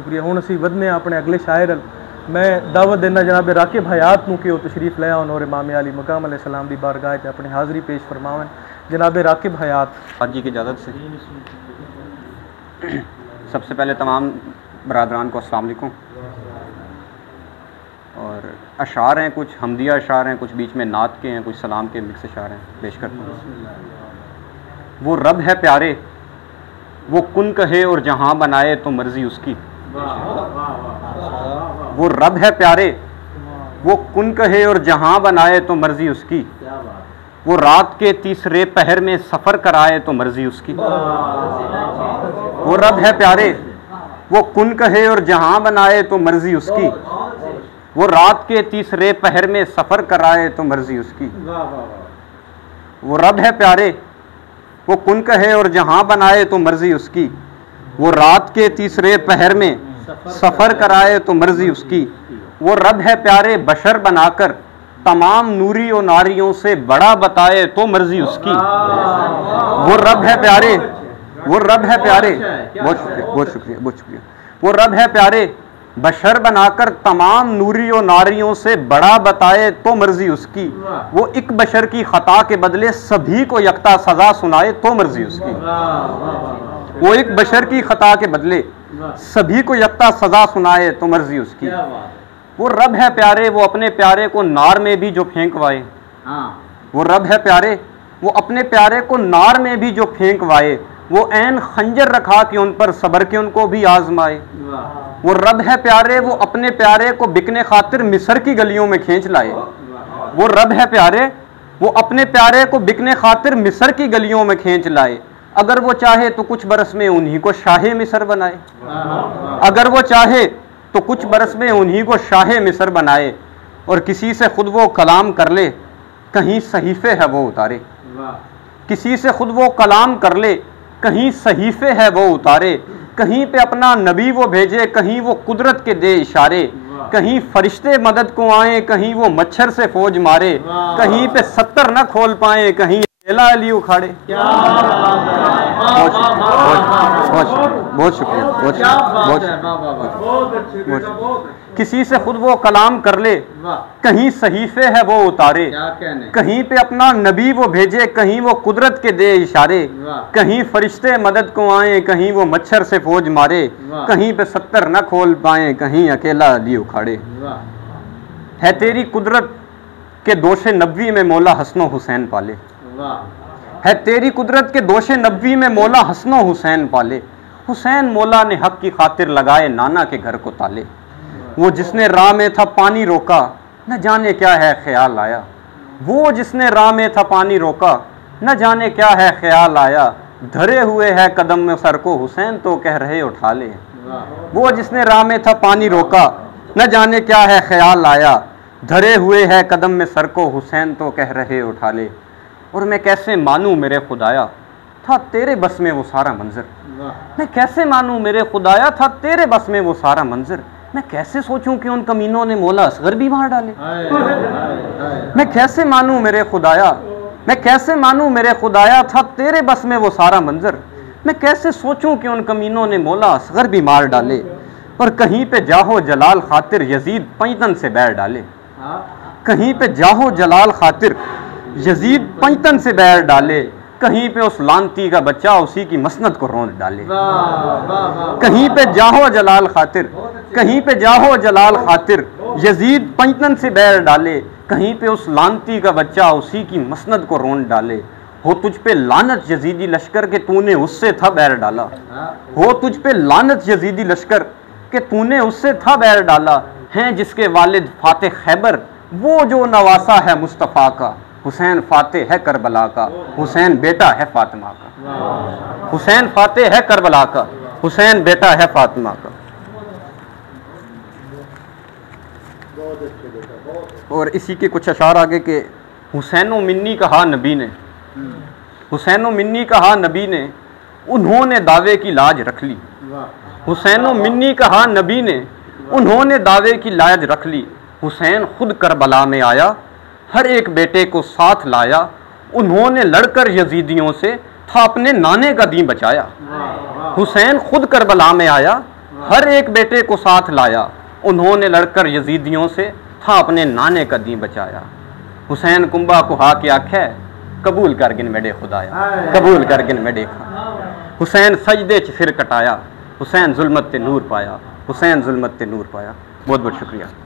शुक्रिया। हुण असीं वधने अपने अगले शायर। मैं दावत देना जनाब राकिब हयात नूं कि वो तशरीफ ले आउण और इमाम अली मकाम अलैहिस्सलाम दी बारगाह च अपनी हाज़री पेश फरमावन। जनाब राकिब हयात आज जी की इजाज़त से सबसे पहले तमाम बरादरान को अस्सलाम वालेकुम। और अशार हैं, कुछ हमदिया अशार हैं, कुछ बीच में नात के हैं, कुछ सलाम के मिक्स अशार हैं, पेश करता हूँ। वो रब है प्यारे वो कुन कहे और जहाँ बनाए तो मर्जी उसकी। वो रब है प्यारे वो कुन कहे और जहाँ बनाए तो मर्जी उसकी। वो रात के तीसरे पहर में सफ़र कराए तो मर्जी उसकी। वो रब है प्यारे वो कुन कहे और जहाँ बनाए तो मर्जी उसकी। वो रात के तीसरे पहर में सफ़र कराए तो मर्जी उसकी। वो रब है प्यारे वो कुन कहे और जहाँ बनाए तो मर्जी उसकी। वो रात के तीसरे पहर में सफ़र कराए तो मर्जी उसकी। वो रब है प्यारे बशर बनाकर तमाम नूरी और नारियों से बड़ा बताए तो मर्जी उसकी। वो रब है प्यारे वो रब है प्यारे बहुत शुक्रिया बहुत शुक्रिया बहुत शुक्रिया। वो रब है प्यारे बशर बनाकर तमाम नूरी और नारियों से बड़ा बताए तो मर्जी उसकी। वो एक बशर की खता के बदले सभी को यकता सजा सुनाए तो मर्जी उसकी। वो एक बशर की खता के बदले सभी को यकता सजा सुनाए तो मर्जी उसकी। वो रब है प्यारे वो अपने प्यारे को नार में भी जो फेंकवाए। वो रब है प्यारे वो अपने प्यारे को नार में भी जो फेंकवाए। वो ऐन खंजर रखा कि उन पर सबर के उनको भी आजमाए। वो रब है प्यारे वो अपने प्यारे को बिकने खातिर मिस्र की गलियों में खींच लाए। वो रब है प्यारे वो अपने प्यारे को बिकने खातिर मिस्र की गलियों में खींच लाए। अगर वो चाहे तो कुछ बरस में उन्हीं को शाहे मिस्र बनाए। अगर वो चाहे तो कुछ बरस में उन्हीं को शाहे मिस्र बनाए। और किसी से खुद वो कलाम कर ले कहीं सहीफे है वो उतारे। किसी से खुद वो कलाम कर ले कहीं सहीफे है वो उतारे। कहीं पे अपना नबी वो भेजे कहीं वो कुदरत के दे इशारे। कहीं फरिश्ते मदद को आए कहीं वो मच्छर से फौज मारे। कहीं पे 70 न खोल पाए कहीं अकेला अली उखाड़े। बहुत शुक्रिया बहुत। किसी से खुद वो कलाम कर ले कहीं सहीफे है वो उतारे। कहीं पे अपना नबी वो भेजे कहीं वो कुदरत के दे इशारे। कहीं फरिश्ते मदद को आए कहीं वो मच्छर से फौज मारे। कहीं पे 70 न खोल पाए कहीं अकेला अली उखाड़े। है तेरी कुदरत के दोषे नबवी में मौला हसनो हुसैन पाले। है तेरी कुदरत के दोषे नबवी में मौला हसनो हुसैन पाले। हुसैन मौला ने हक की खातिर लगाए नाना के घर को ताले। वो जिसने राह में था पानी रोका न जाने क्या है ख्याल आया। वो जिसने राह में था पानी रोका न जाने क्या है ख्याल आया। धरे हुए है कदम में सर को हुसैन तो कह रहे उठा ले। वो जिसने राह में था पानी रोका न जाने क्या है ख्याल आया। धरे हुए है कदम में सर को हुसैन तो कह रहे उठा ले। और मैं कैसे मानूं मेरे खुदाया था तेरे बस में वो सारा मंजर। मैं कैसे मानूं मेरे खुदाया था तेरे बस में वो सारा मंजर। मैं कैसे सोचूं कि उन कमीनों ने मौला असगर भी मार डाले। मैं कैसे मानूं मेरे खुदाया मैं कैसे मानूं मेरे खुदाया था तेरे बस में वो सारा मंजर। मैं कैसे सोचूं कि उन कमीनों ने मौला असगर भी मार डाले। पर कहीं पे जाहो जलाल खातिर यजीद पैतन से बैर डाले। कहीं पे जाहो जलाल खातिर यजीद पैतन से बैर डाले। कहीं पे उस लानती का बच्चा उसी की मसनद को रोंद डाले। कहीं पे जाहो जलाल खातिर कहीं पे जाहो जलाल खातिर यजीद पैतन से बैर डाले। कहीं पे उस लानती का बच्चा उसी की मसनद को रोंद डाले। हो तुझ पे लानत यजीदी लश्कर के तूने उससे था बैर डाला। हो तुझ पे लानत यजीदी लश्कर के तूने उससे था बैर डाला। हैं जिसके वालिद फाते खैबर वो जो नवासा है मुस्तफ़ा का। हुसैन फाते है करबला का हुसैन बेटा है फातिमा का। हुसैन फाते है करबला का हुसैन बेटा है फातिमा का। और इसी के कुछ अशार आगे के हुसैनो मिन्नी कहा नबी ने। हुसैनो मिन्नी कहा नबी ने उन्होंने दावे की लाज रख ली। हुसैनो मिन्नी कहा नबी ने उन्होंने दावे की लाज रख ली। हुसैन खुद करबला में आया हर एक बेटे को साथ लाया। उन्होंने लड़कर यजीदियों से था अपने नाने का दीन बचाया। हुसैन खुद करबला में आया हर एक बेटे को साथ लाया, उन्होंने लड़कर यजीदियों से था अपने नाने का दी बचाया। हुसैन कुंबा को हा के आखे कबूल कर गिन मेडे खुदाया, कबूल कर गिन मेडे खा। हुसैन सजदे च फिर कटाया, हुसैन जुल्मत ते नूर पाया, हुसैन जुल्मत ते नूर पाया। बहुत बहुत शुक्रिया।